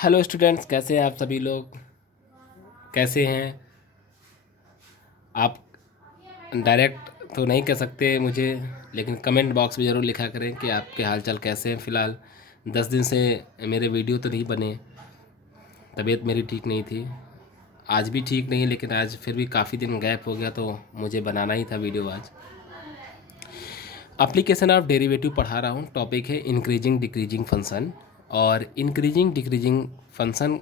Hello students, कैसे हैं आप सभी लोग? कैसे हैं आप? डायरेक्ट तो नहीं कह सकते मुझे, लेकिन कमेंट बॉक्स में ज़रूर लिखा करें कि आपके हालचाल कैसे हैं। फ़िलहाल 10 दिन से मेरे वीडियो तो नहीं बने, तबीयत मेरी ठीक नहीं थी। आज भी ठीक नहीं, लेकिन आज फिर भी काफ़ी दिन गैप हो गया तो मुझे बनाना ही था वीडियो आज। एप्लीकेशन ऑफ डेरिवेटिव पढ़ा रहा हूँ। टॉपिक है इंक्रीजिंग डिक्रीजिंग फंक्शन। और इंक्रीजिंग डिक्रीजिंग फंक्शन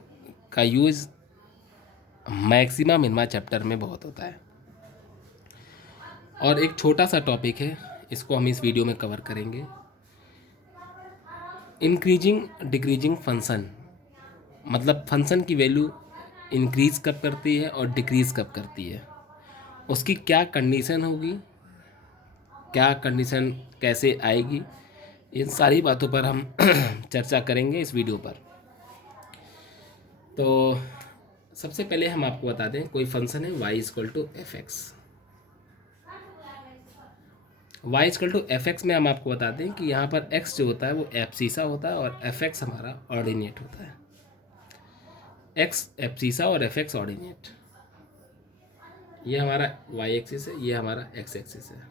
का यूज़ मैक्सिमा मिनिमा चैप्टर में बहुत होता है, और एक छोटा सा टॉपिक है, इसको हम इस वीडियो में कवर करेंगे। इंक्रीजिंग डिक्रीजिंग फंक्शन मतलब फंक्शन की वैल्यू इंक्रीज़ कब करती है और डिक्रीज़ कब करती है, उसकी क्या कंडीशन होगी, क्या कंडीशन कैसे आएगी, इन सारी बातों पर हम चर्चा करेंगे इस वीडियो पर। तो सबसे पहले हम आपको बता दें, कोई फंक्शन है y=f(x). y=f(x) में हम आपको बता दें कि यहाँ पर x जो होता है वो एब्सिसा होता है और f(x) हमारा ऑर्डिनेट होता है। x एब्सिसा और f(x) ऑर्डिनेट। ये हमारा y एक्सिस है, ये हमारा x एक्सिस है।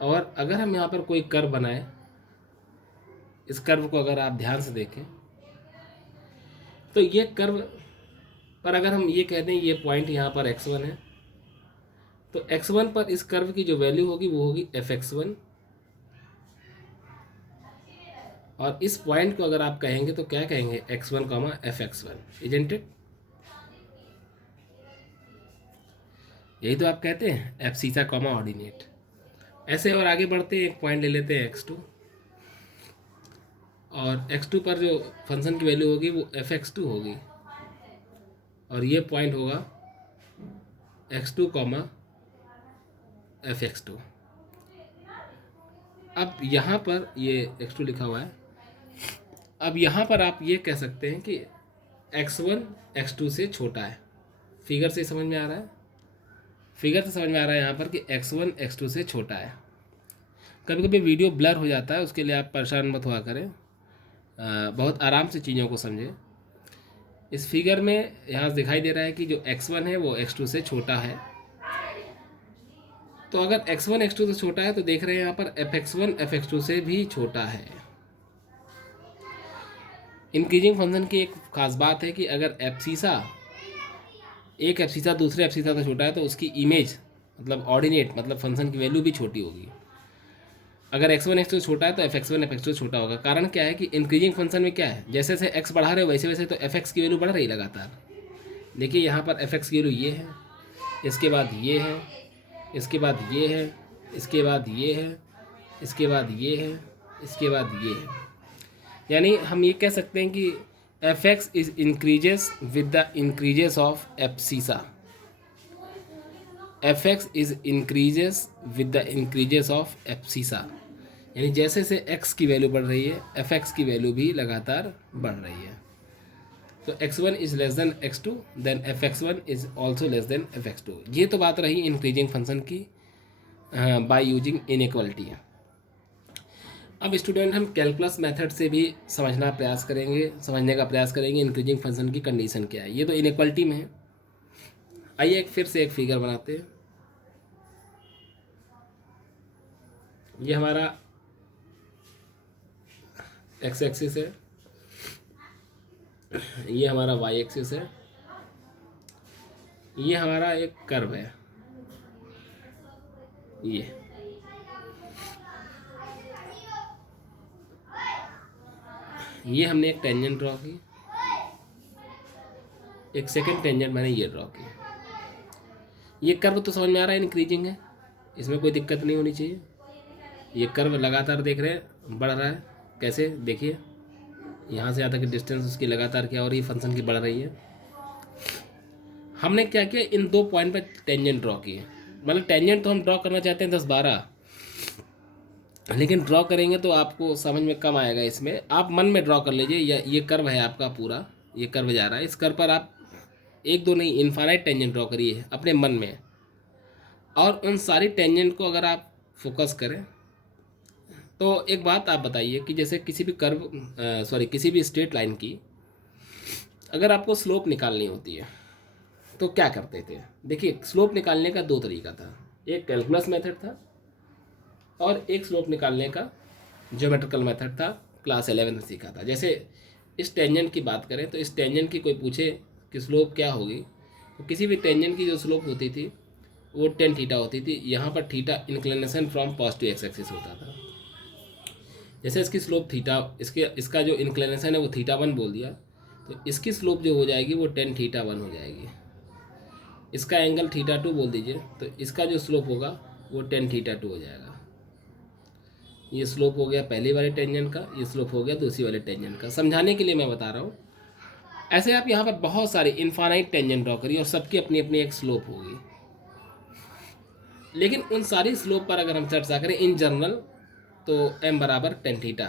और अगर हम यहाँ पर कोई कर्व बनाए, इस कर्व को अगर आप ध्यान से देखें तो ये कर्व पर अगर हम ये कह दें ये पॉइंट यहाँ पर x1 है, तो x1 पर इस कर्व की जो वैल्यू होगी वो होगी f(x1). और इस पॉइंट को अगर आप कहेंगे तो क्या कहेंगे, x1 f(x1), इजंट इट? यही तो आप कहते हैं एब्सिसा ऑर्डिनेट। ऐसे और आगे बढ़ते हैं, एक पॉइंट ले लेते हैं x2, और x2 पर जो फंक्शन की वैल्यू होगी वो f(x2) होगी, और ये पॉइंट होगा x2 f(x2). अब यहाँ पर ये x2 लिखा हुआ है। अब यहाँ पर आप ये कह सकते हैं कि x1 x2 से छोटा है। फिगर से समझ में आ रहा है? फिगर से समझ में आ रहा है यहाँ पर कि x1 x2 से छोटा है। कभी कभी वीडियो ब्लर हो जाता है, उसके लिए आप परेशान मत हुआ करें, बहुत आराम से चीज़ों को समझें। इस फिगर में यहाँ दिखाई दे रहा है कि जो x1 है वो x2 से छोटा है। तो अगर x1 x2 से छोटा है तो देख रहे हैं यहाँ पर f(x1) f(x2) से भी छोटा है। इंक्रीजिंग फंक्शन की एक खास बात है कि अगर एक एब्सिसा दूसरे एब्सिसा से छोटा है तो उसकी इमेज मतलब ऑर्डिनेट मतलब फंक्शन की वैल्यू भी छोटी होगी। अगर x1 x2 छोटा है तो f(x1) f(x2) छोटा होगा। कारण क्या है कि इंक्रीजिंग फंक्शन में क्या है, जैसे जैसे x बढ़ा रहे हो वैसे वैसे तो f(x) की वैल्यू बढ़ रही लगातार। देखिए यहाँ पर f(x) की वैल्यू ये है, इसके बाद ये है, इसके बाद ये है, इसके बाद ये है, इसके बाद ये है, इसके बाद ये है। यानी हम ये कह सकते हैं कि f(x) is increases with the increases of abscissa. f(x) is increases with the increases of abscissa, यानी जैसे से x की वैल्यू बढ़ रही है f(x) की वैल्यू भी लगातार बढ़ रही है। तो x1 is less than x2, then f(x1) is also less than f(x2). ये तो बात रही इंक्रीजिंग फंक्शन की बाय यूजिंग इनइक्वालिटी। अब स्टूडेंट हम कैलकुलस मेथड से भी समझने का प्रयास करेंगे इंक्रीजिंग फंक्शन की कंडीशन क्या है। ये तो इनइक्वालिटी में है। आइए फिर से एक फिगर बनाते हैं। ये हमारा x एक्सिस है, ये हमारा y एक्सिस है, ये हमारा एक कर्व है, ये हमने एक टेंजेंट ड्रॉ की, एक सेकंड टेंजेंट मैंने ये ड्रॉ की। ये कर्व तो समझ में आ रहा है इंक्रीजिंग है, इसमें कोई दिक्कत नहीं होनी चाहिए। ये कर्व लगातार देख रहे हैं बढ़ रहा है, कैसे देखिए यहाँ से यहाँ तक डिस्टेंस उसकी लगातार क्या हो रही है, फंक्शन की बढ़ रही है। हमने क्या किया, इन दो पॉइंट पर टेंजेंट ड्रॉ किए। मतलब टेंजेंट तो हम ड्रॉ करना चाहते हैं 10-12, लेकिन ड्रॉ करेंगे तो आपको समझ में कम आएगा। इसमें आप मन में ड्रॉ कर लीजिए, या ये कर्व है आपका पूरा, ये कर्व जा रहा है, इस कर्व पर आप एक दो नहीं इनफाइनाइट टेंजेंट ड्रॉ करिए अपने मन में। और उन सारी टेंजेंट को अगर आप फोकस करें तो एक बात आप बताइए कि जैसे किसी भी किसी भी स्ट्रेट लाइन की अगर आपको स्लोप निकालनी होती है तो क्या करते थे? देखिए, स्लोप निकालने का दो तरीका था, एक कैलकुलस मेथड था और एक स्लोप निकालने का ज्योमेट्रिकल मेथड था, क्लास 11 में सीखा था। जैसे इस टेंजेंट की बात करें तो इस टेंजेंट की कोई पूछे कि स्लोप क्या होगी, तो किसी भी टेंजेंट की जो स्लोप होती थी वो टेन थीटा होती थी। यहाँ पर theta inclination from positive x axis होता था। जैसे इसकी स्लोप थीटा, इसका जो इंक्लिनेशन है वो थीटा वन बोल दिया, तो इसकी स्लोप जो हो जाएगी वो टेन थीटा वन हो जाएगी। इसका एंगल थीटा टू बोल दीजिए, तो इसका जो स्लोप होगा वो टेन थीटा टू हो जाएगा। ये स्लोप हो गया पहली वाले टेंजेंट का, ये स्लोप हो गया दूसरी वाले टेंजेंट का। समझाने के लिए मैं बता रहा हूँ। ऐसे आप यहाँ पर बहुत सारे इनफाइनाइट टेंजेंट ड्रॉ करिए और सबकी अपनी अपनी एक स्लोप होगी। लेकिन उन सारी स्लोप पर अगर हम चर्चा करें इन जनरल, तो m बराबर टेन थीटा।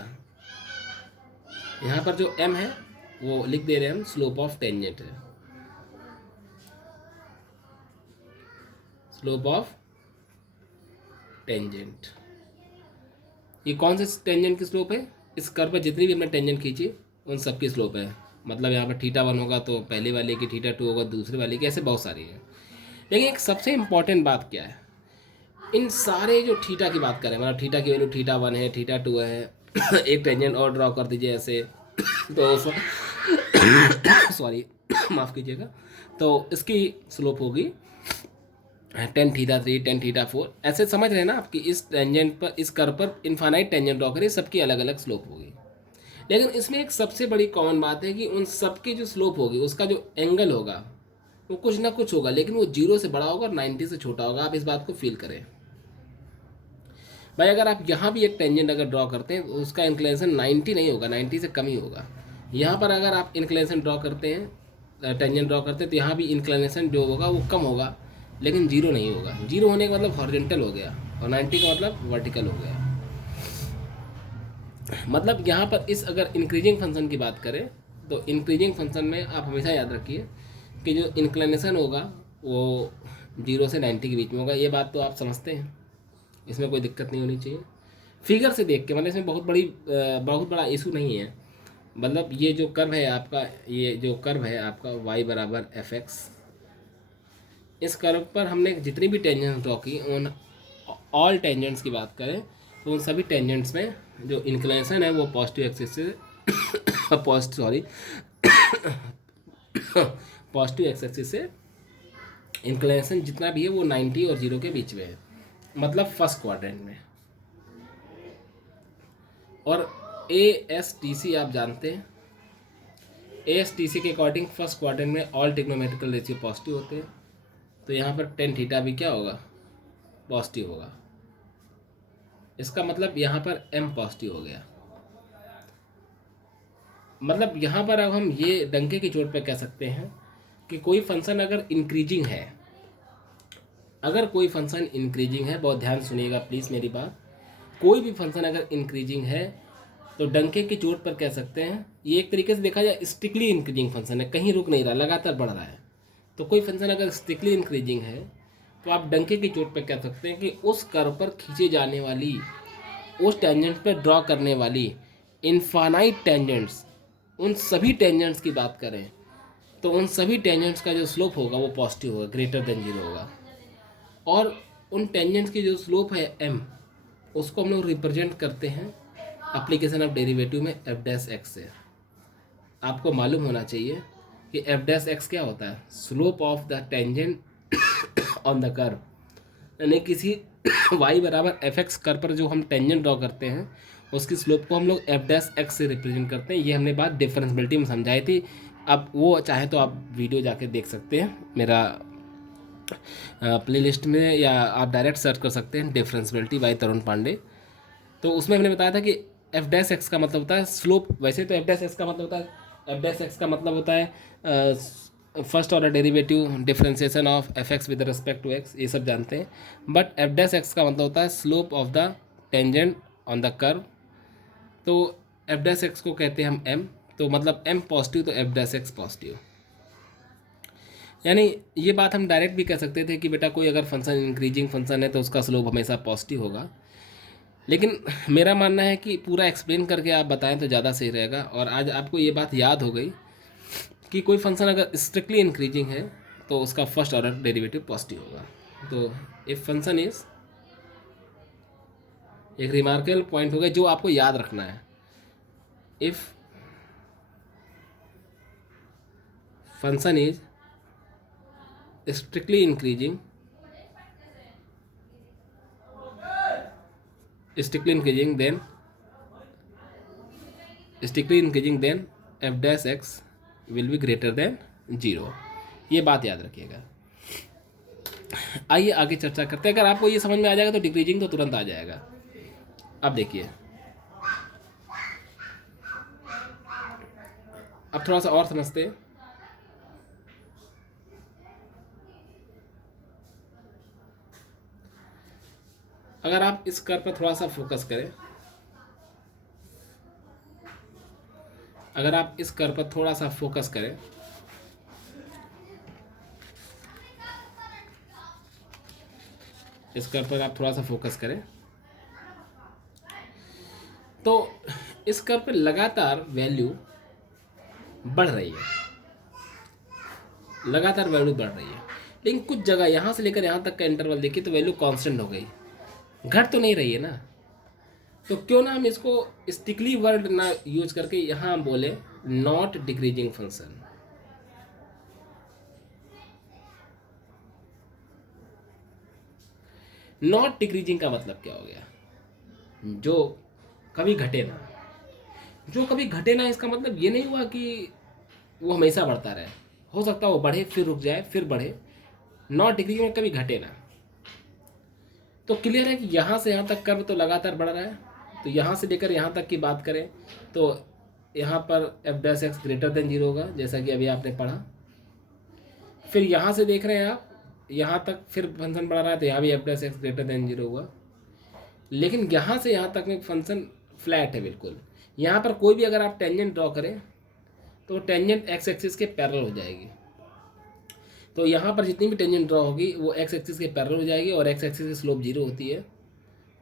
यहाँ पर जो m है वो लिख दे रहे हैं हम, स्लोप ऑफ टेंजेंट है, स्लोप ऑफ टेंजेंट। ये कौन से टेंजेंट की स्लोप है? इस कर्व पर जितनी भी हमने टेंजेंट खींची उन सब की स्लोप है। मतलब यहाँ पर थीटा वन होगा तो पहले वाले की, थीटा टू होगा दूसरे वाले की, ऐसे बहुत सारी है। लेकिन एक सबसे इम्पॉर्टेंट बात क्या है, इन सारे जो थीटा की बात करें, मतलब थीटा की वैल्यू थीटा वन है, थीटा टू है एक टेंजेंट और ड्रॉ कर दीजिए ऐसे तो सॉरी माफ़ कीजिएगा, तो इसकी स्लोप होगी tan theta three, tan theta four. ऐसे समझ रहे हैं ना आपकी, इस टेंजेंट पर, इस कर्व पर इनफाइनाइट टेंजेंट ड्रॉ करिए, सबकी अलग अलग स्लोप होगी। लेकिन इसमें एक सबसे बड़ी कॉमन बात है कि उन सबकी जो स्लोप होगी उसका जो एंगल होगा वो कुछ ना कुछ होगा, लेकिन वो 0 से बड़ा होगा और 90 से छोटा होगा। आप इस बात को फील करें भाई। अगर आप यहाँ भी एक टेंजेंट अगर ड्रॉ करते हैं तो उसका इंक्लिनेशन 90 नहीं होगा, 90 से कम ही होगा। यहाँ पर अगर आप इंक्लिनेशन ड्रॉ करते हैं, टेंजेंट ड्रॉ करते हैं, तो यहाँ भी इंक्लिनेशन जो होगा वो कम होगा, लेकिन 0 नहीं होगा। 0 होने का मतलब हॉरिजॉन्टल हो गया और 90 का मतलब वर्टिकल हो गया। मतलब यहाँ पर इस अगर इंक्रीजिंग फंक्शन की बात करें तो इंक्रीजिंग फंक्शन में आप हमेशा याद रखिए कि जो इंक्लिनेशन होगा वो 0 से 90 के बीच में होगा। ये बात तो आप समझते हैं, इसमें कोई दिक्कत नहीं होनी चाहिए। फिगर से देख के, मतलब इसमें बहुत बड़ा इशू नहीं है। मतलब ये जो कर्व है आपका, ये जो कर्व है आपका y बराबर एफ एक्स, इस कर्व पर हमने जितनी भी टेंजेंट्स ड्रॉ की, उन ऑल टेंजेंट्स की बात करें तो उन सभी टेंजेंट्स में जो इंक्लिनेशन है वो पॉजिटिव एक्सिस से पॉजिटिव एक्सिस से इंक्लिनेशन जितना भी है वो 90 और 0 के बीच में है, मतलब फर्स्ट क्वाड्रेंट में। और ASTC आप जानते हैं, ASTC के अकॉर्डिंग फर्स्ट क्वाड्रेंट में ऑल ट्रिग्नोमेट्रिकल रेशियो पॉजिटिव होते हैं, तो यहाँ पर टेन थीटा भी क्या होगा, पॉजिटिव होगा। इसका मतलब यहाँ पर m पॉजिटिव हो गया। मतलब यहाँ पर अब हम ये डंके की चोट पर कह सकते हैं कि कोई फंक्शन अगर इंक्रीजिंग है, अगर कोई फंक्शन इंक्रीजिंग है, बहुत ध्यान सुनिएगा प्लीज़ मेरी बात, कोई भी फंक्शन अगर इंक्रीजिंग है तो डंके की चोट पर कह सकते हैं, ये एक तरीके से देखा जाए स्ट्रिक्टली इंक्रीजिंग फंक्शन है, कहीं रुक नहीं रहा, लगातार बढ़ रहा है। तो कोई फंक्शन अगर स्ट्रिक्टली इंक्रीजिंग है तो आप डंके की चोट पर कह सकते हैं कि उस कर्व पर खींचे जाने वाली, उस टेंजेंट पर ड्रॉ करने वाली इनफाइनाइट टेंजेंट्स, उन सभी टेंजेंट्स की बात करें तो उन सभी टेंजेंट्स का जो स्लोप होगा वो पॉजिटिव होगा, ग्रेटर देन 0 होगा। और उन टेंजेंट्स की जो स्लोप है m, उसको हम लोग रिप्रेजेंट करते हैं एप्लीकेशन ऑफ डेरिवेटिव में f डैश x से। आपको मालूम होना चाहिए कि f डैश x क्या होता है, slope of the tangent on the curve. यानी किसी y बराबर एफ एक्स कर्व पर जो हम टेंजेंट ड्रॉ करते हैं उसकी स्लोप को हम लोग f डैश x से रिप्रेजेंट करते हैं। ये हमने बात डिफरेंशियबिलिटी में समझाई थी। अब वो चाहे तो आप वीडियो जाके देख सकते हैं मेरा प्लेलिस्ट में, या आप डायरेक्ट सर्च कर सकते हैं डिफरेंशियबिलिटी बाय तरुण पांडे। तो उसमें हमने बताया था कि एफ डैश एक्स का मतलब होता है स्लोप। वैसे तो एफ डैश एक्स का मतलब होता है, एफ डैश एक्स का मतलब होता है first order derivative differentiation of F X with respect to X, ये सब जानते हैं। बट एफ डैश एक्स का मतलब होता है slope of the tangent on the curve. तो एफ डैश एक्स को कहते हैं हम एम, तो मतलब एम पॉजिटिव तो एफ डैश एक्स पॉजिटिव। यानी ये बात हम डायरेक्ट भी कह सकते थे कि बेटा कोई अगर फंक्शन इंक्रीजिंग फंक्शन है तो उसका स्लोप हमेशा पॉजिटिव होगा। लेकिन मेरा मानना है कि पूरा एक्सप्लेन करके आप बताएं तो ज़्यादा सही रहेगा। और आज आपको ये बात याद हो गई कि कोई फंक्शन अगर स्ट्रिक्टली इंक्रीजिंग है तो उसका फर्स्ट ऑर्डर डेरिवेटिव पॉजिटिव होगा। तो इफ फंक्शन इज, एक रिमार्केबल पॉइंट होगा जो आपको याद रखना है, if function is strictly increasing, then f dash x will be greater than 0। ये बात याद रखिएगा। आइए आगे चर्चा करते हैं। अगर आपको ये समझ में आ जाएगा तो डिक्रीजिंग तो तुरंत आ जाएगा। अब देखिए, अब थोड़ा सा और समझते हैं। अगर आप इस कर्व पर थोड़ा सा फोकस करें, अगर आप इस कर्व पर थोड़ा सा फोकस करें, इस कर्व पर आप थोड़ा सा फोकस करें तो इस कर्व पर लगातार वैल्यू बढ़ रही है, लगातार वैल्यू बढ़ रही है। लेकिन कुछ जगह यहाँ से लेकर यहाँ तक का इंटरवल देखिए तो वैल्यू कांस्टेंट हो गई, घट तो नहीं रही है ना। तो क्यों ना हम इसको स्टिकली वर्ड ना यूज करके यहाँ हम बोले not decreasing function. Not decreasing का मतलब क्या हो गया? जो कभी घटे ना। जो कभी घटे ना इसका मतलब ये नहीं हुआ कि वो हमेशा बढ़ता रहे, हो सकता है वो बढ़े फिर रुक जाए फिर बढ़े। नॉट डिक्रीजिंग में कभी घटे ना। तो क्लियर है कि यहाँ से यहाँ तक कर्व तो लगातार बढ़ रहा है। तो यहाँ से लेकर यहाँ तक की बात करें तो यहाँ पर f dash X greater then 0 होगा, जैसा कि अभी आपने पढ़ा। फिर यहाँ से देख रहे हैं आप, यहाँ तक फिर फंक्शन बढ़ रहा है तो यहाँ भी f dash X greater then 0 होगा। लेकिन यहाँ से यहाँ तक में फंक्शन फ्लैट है बिल्कुल। यहाँ पर कोई भी अगर आप टेंजेंट ड्रॉ करें तो टेंजेंट एक्स एक्सिस के पैरेलल हो जाएगी। तो यहाँ पर जितनी भी टेंजेंट ड्रॉ होगी वो एक्स एक्सिस के पैरेलल हो जाएगी, और एक्स एक्सिस की स्लोप 0 होती है।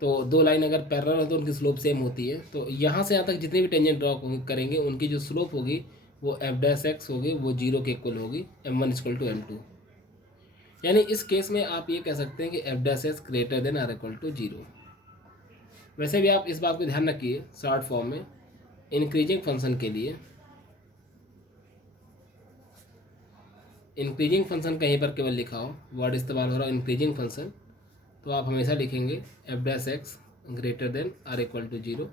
तो दो लाइन अगर पैरेलल हो तो उनकी स्लोप सेम होती है। तो यहाँ से यहाँ तक जितनी भी टेंजेंट ड्रॉ करेंगे उनकी जो स्लोप होगी वो एफ डैश एक्स होगी, वो 0 के इक्वल होगी, m1 इक्वल टू m2। यानी इस केस में आप ये कह सकते हैं कि F dash X greater than or equal to 0। वैसे भी आप इस बात को ध्यान रखिए शॉर्ट फॉर्म में, इंक्रीजिंग फंक्शन के लिए इंक्रीजिंग फंक्शन कहीं पर केवल लिखा हो, वर्ड इस्तेमाल हो रहा हो इंक्रीजिंग फंक्शन, तो आप हमेशा लिखेंगे F dash X greater than or equal to 0।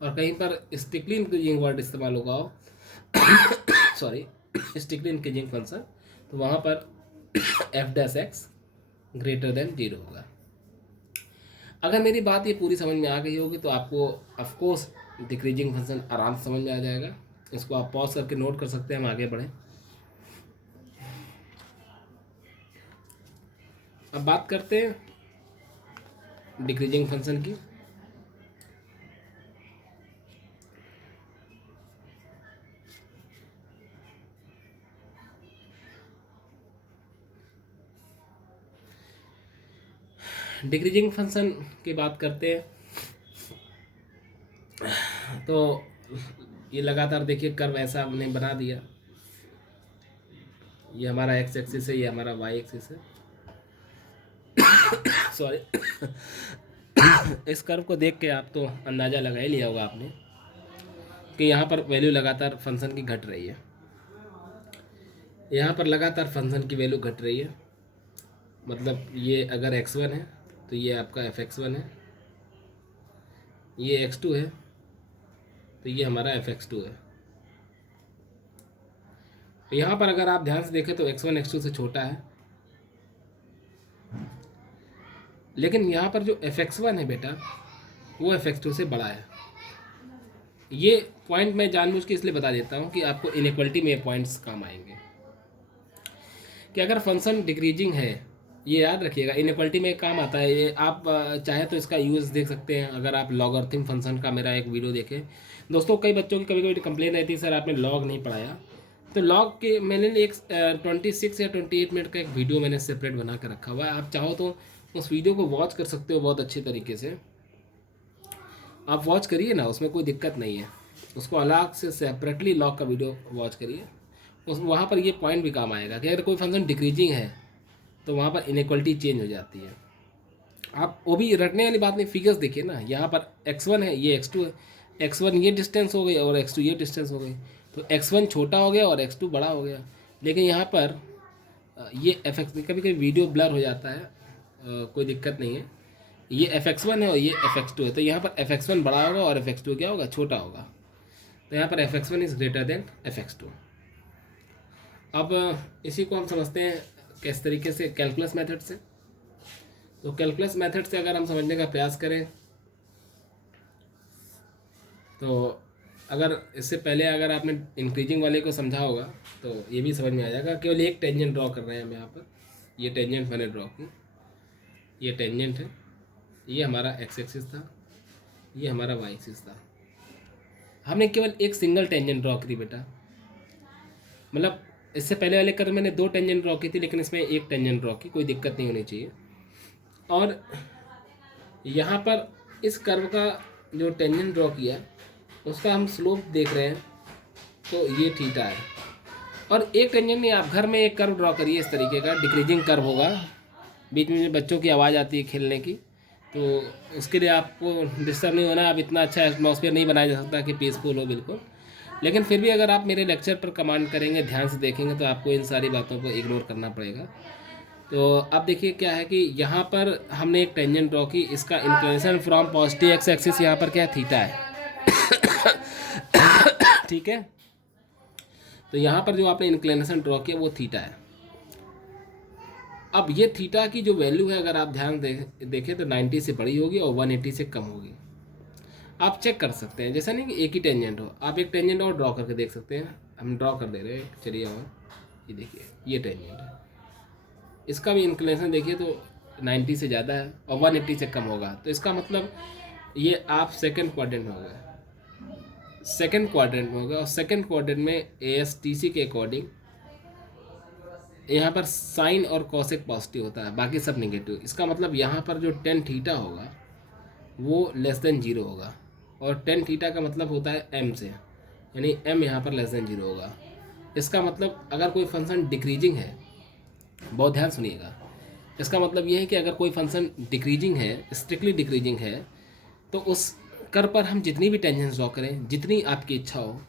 और कहीं पर स्ट्रिक्टली इंक्रीजिंग वर्ड इस्तेमाल होगा हो सॉरी स्ट्रिक्टली इंक्रीजिंग फंक्शन, तो वहाँ पर F dash X greater then 0 होगा। अगर मेरी बात ये पूरी समझ में आ गई होगी तो आपको ऑफकोर्स डिक्रीजिंग फंक्शन आराम से समझ में आ जाएगा। इसको आप पॉज करके नोट कर सकते हैं, हम आगे बढ़ें। अब बात करते हैं डिक्रीजिंग फंक्शन की। डिक्रीजिंग फंक्शन की बात करते हैं तो ये लगातार देखिए कर्व ऐसा हमने बना दिया। ये हमारा एक्स एक्सिस है, ये हमारा वाई एक्सिस है। सॉरी इस कर्व को देख के आप तो अंदाज़ा लगा ही लिया होगा आपने कि यहाँ पर वैल्यू लगातार फंक्शन की घट रही है। यहाँ पर लगातार फंक्शन की वैल्यू घट रही है। मतलब ये अगर x1 है तो ये आपका fx1 है, ये x2 है तो ये हमारा fx2 है। यहाँ पर अगर आप ध्यान से देखें तो x1 x2 से छोटा है, लेकिन यहाँ पर जो fx1 है बेटा वो fx2 से बड़ा है। ये पॉइंट मैं जानबूझ के इसलिए बता देता हूँ कि आपको इनइक्वलिटी में पॉइंट्स काम आएंगे कि अगर फंक्शन डिक्रीजिंग है, ये याद रखिएगा, इनइक्वलिटी में काम आता है ये। आप चाहे तो इसका यूज़ देख सकते हैं अगर आप लॉगरिथम फंक्शन का मेरा एक वीडियो देखें। दोस्तों कई बच्चों की कभी कभी कंप्लेन रहती है सर आपने लॉग नहीं पढ़ाया, तो लॉग के मैंने एक 26 या 28 मिनट का एक वीडियो मैंने सेपरेट बना कर रखा हुआ है। आप चाहो तो उस वीडियो को वॉच कर सकते हो बहुत अच्छे तरीके से। आप वॉच करिए ना, उसमें कोई दिक्कत नहीं है। उसको अलग से सेपरेटली लॉग का वीडियो वॉच करिए, उस वहाँ पर ये पॉइंट भी काम आएगा कि अगर कोई फंक्शन डिक्रीजिंग है तो वहाँ पर इनइक्वलिटी चेंज हो जाती है। आप वो भी रटने वाली बात नहीं, फिगर्स देखिए ना, यहाँ पर x1 है, ये x2 है, x1 ये डिस्टेंस हो गई और x2 ये डिस्टेंस हो गई, तो x1 छोटा हो गया और x2 बड़ा हो गया। लेकिन यहाँ पर ये fx, कभी कभी वीडियो ब्लर हो जाता है, कोई दिक्कत नहीं है। ये fx1 है और ये fx2 है, तो यहाँ पर fx1 बड़ा होगा और fx2 क्या होगा, छोटा होगा। तो यहाँ पर fx1 is greater than fx2। अब इसी को हम समझते हैं किस तरीके से, कैलकुलस मेथड से। तो कैलकुलस मेथड से अगर हम समझने का प्रयास करें तो अगर इससे पहले अगर आपने इंक्रीजिंग वाले को समझा होगा तो ये भी समझ में आ जाएगा। केवल एक टेंजेंट ड्रॉ कर रहे हैं हम यहाँ पर, ये टेंजेंट मैंने ड्रॉ की, ये टेंजेंट है, ये हमारा एक्स एक्सिस था, ये हमारा वाई एक्सिस था। हमने केवल एक सिंगल टेंजेंट ड्रॉ करी बेटा, मतलब इससे पहले वाले कर्व मैंने 2 टेंजेंट ड्रॉ की थी, लेकिन इसमें एक टेंजेंट ड्रॉ की, कोई दिक्कत नहीं होनी चाहिए। और यहाँ पर इस कर्व का जो टेंजेंट ड्रॉ किया उसका हम स्लोप देख रहे हैं, तो ये थीटा है। और एक टेंजेंट नहीं, आप घर में एक कर्व ड्रॉ करिए इस तरीके का, डिक्रीजिंग कर्व होगा। बीच में बच्चों की आवाज़ आती है खेलने की, तो उसके लिए आपको डिस्टर्ब नहीं होना। अब इतना अच्छा एटमॉस्फेयर नहीं बनाया जा सकता कि पीसफुल हो बिल्कुल, लेकिन फिर भी अगर आप मेरे लेक्चर पर कमांड करेंगे, ध्यान से देखेंगे, तो आपको इन सारी बातों को इग्नोर करना पड़ेगा। तो अब देखिए क्या है कि यहाँ पर हमने एक टेंजेंट ड्रॉ की, इसका inclination from positive x axis यहाँ पर क्या है, थीटा है। ठीक है, तो यहाँ पर जो आपने इंक्लिनेशन ड्रॉ किया वो थीटा है। अब ये थीटा की जो वैल्यू है अगर आप ध्यान देखें तो 90 से बड़ी होगी और 180 से कम होगी। आप चेक कर सकते हैं, जैसा नहीं कि एक ही टेंजेंट हो, आप एक टेंजेंट और ड्रॉ करके देख सकते हैं। हम ड्रॉ कर दे रहे हैं, चलिए। और ये देखिए, ये टेंजेंट है, इसका भी इंक्लिनेशन देखिए तो 90 से ज़्यादा है और 180 से कम होगा। तो इसका मतलब ये आप सेकंड क्वाड्रेंट में होगा, सेकंड क्वाड्रेंट में होगा। और सेकंड क्वाड्रेंट में ASTC के अकॉर्डिंग यहाँ पर साइन और कॉसेक पॉजिटिव होता है, बाकी सब नेगेटिव। इसका मतलब यहाँ पर जो टेन थीटा होगा वो लेस देन 0 होगा, और टेन थीटा का मतलब होता है m से, यानी m यहाँ पर लेस देन 0 होगा। इसका मतलब अगर कोई फंक्शन डिक्रीजिंग है, बहुत ध्यान सुनिएगा, इसका मतलब ये है कि अगर कोई फंक्शन डिक्रीजिंग है, स्ट्रिक्टली डिक्रीजिंग है, तो उस कर पर हम जितनी भी टेंजेंट ड्रॉ करें, जितनी आपकी इच्छा हो,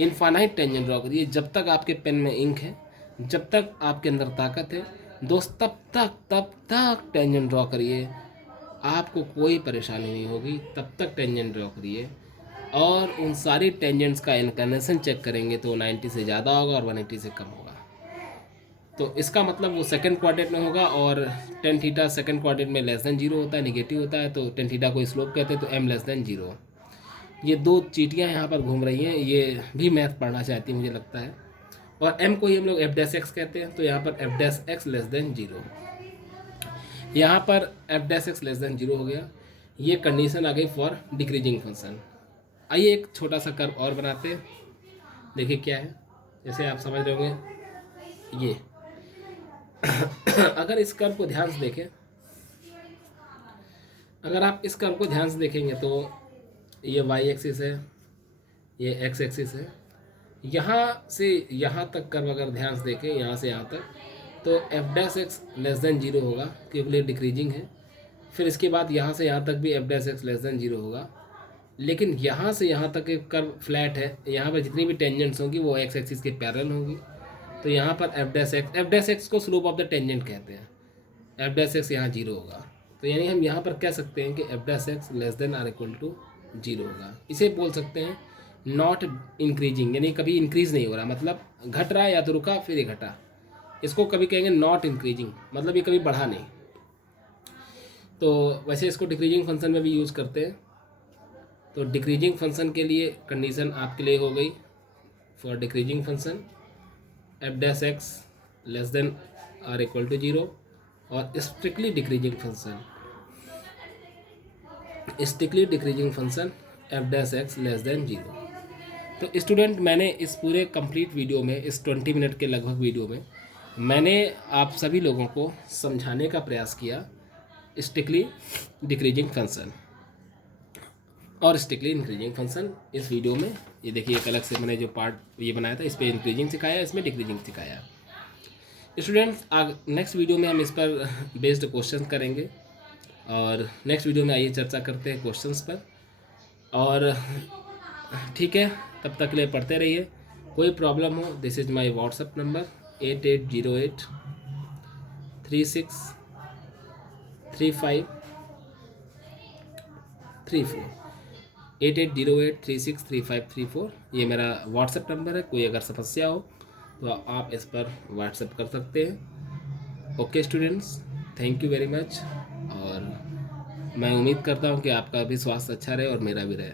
इनफाइनाइट टेंजेंट ड्रॉ करिए। जब तक आपके पेन में इंक है, जब तक आपके अंदर ताकत है दोस्त, तब तक टेंजेंट ड्रॉ करिए, आपको कोई परेशानी नहीं होगी। तब तक टेंजेंट ड्रॉ करिए, और उन सारी टेंजेंट्स का इंक्लिनेशन चेक करेंगे तो 90 से ज़्यादा होगा और 180 से कम होगा। तो इसका मतलब वो सेकंड क्वाड्रेंट में होगा, और टेन थीटा सेकंड क्वाड्रेंट में लेस देन 0 होता है, नेगेटिव होता है, तो टेन थीटा को स्लोप कहते हैं, तो m लेस देन 0। ये 2 चीटियाँ यहाँ पर घूम रही हैं, ये भी मैथ पढ़ना चाहती है मुझे लगता है, और m को ही हम लोग f' कहते हैं। तो यहाँ पर f' लेस देन 0, यहाँ पर f' लेस देन 0 हो गया। ये कंडीशन आ गई फॉर डिक्रीजिंग फंक्शन। आइए एक छोटा सा कर्व और बनाते हैं, देखिए क्या है। जैसे आप समझ रहे होंगे, ये अगर इस कर्व को ध्यान से देखें, अगर आप इस कर्व को ध्यान से देखेंगे तो ये वाई एक्सिस है, ये एक्स एक्सिस है। यहाँ से यहाँ तक कर्व अगर ध्यान से देखें, यहाँ से यहाँ तक, तो f' लेस देन 0 होगा क्योंकि ये डिक्रीजिंग है। फिर इसके बाद यहाँ से यहाँ तक भी f' लेस देन 0 होगा। लेकिन यहाँ से यहाँ तक एक कर्व फ्लैट है, यहाँ पर जितनी भी टेंजेंट्स होंगी वो एक्स एक्सिस के पैरेलल होंगी। तो यहाँ पर f' को स्लोप ऑफ द टेंजेंट कहते हैं, f' यहाँ 0 होगा। तो यानी हम यहाँ पर कह सकते हैं कि f' less than or equal to 0 होगा। इसे बोल सकते हैं नॉट इंक्रीजिंग, यानी कभी इंक्रीज नहीं हो रहा, मतलब घट रहा है या तो रुका फिर ये घटा। इसको कभी कहेंगे नॉट इंक्रीजिंग, मतलब ये कभी बढ़ा नहीं। तो वैसे इसको डिक्रीजिंग फंक्शन में भी यूज़ करते हैं। तो डिक्रीजिंग फंक्शन के लिए कंडीशन आपके लिए हो गई, for decreasing function f' less than or equal to 0, और strictly decreasing function f' less than 0। तो स्टूडेंट, मैंने इस पूरे कंप्लीट वीडियो में, इस 20 मिनट के लगभग वीडियो में, मैंने आप सभी लोगों को समझाने का प्रयास किया स्ट्रिक्टली डिक्रीजिंग फंक्शन। और स्ट्रिक्टली इंक्रीजिंग फंक्शन इस वीडियो में। ये देखिए एक अलग से मैंने जो पार्ट ये बनाया था, इस पर इंक्रीजिंग सिखाया, इसमें डिक्रीजिंग सिखाया। स्टूडेंट्स नेक्स्ट वीडियो में हम इस पर बेस्ड क्वेश्चन करेंगे, और नेक्स्ट वीडियो में आइए चर्चा करते हैं क्वेश्चंस पर। और ठीक है, तब तक के लिए पढ़ते रहिए। कोई प्रॉब्लम हो, this is my WhatsApp number 8808363534 8808363534। ये मेरा व्हाट्सएप नंबर है। कोई अगर समस्या हो तो आप इस पर व्हाट्सएप कर सकते हैं। Okay students, thank you very much. और मैं उम्मीद करता हूँ कि आपका भी स्वास्थ्य अच्छा रहे और मेरा भी रहे।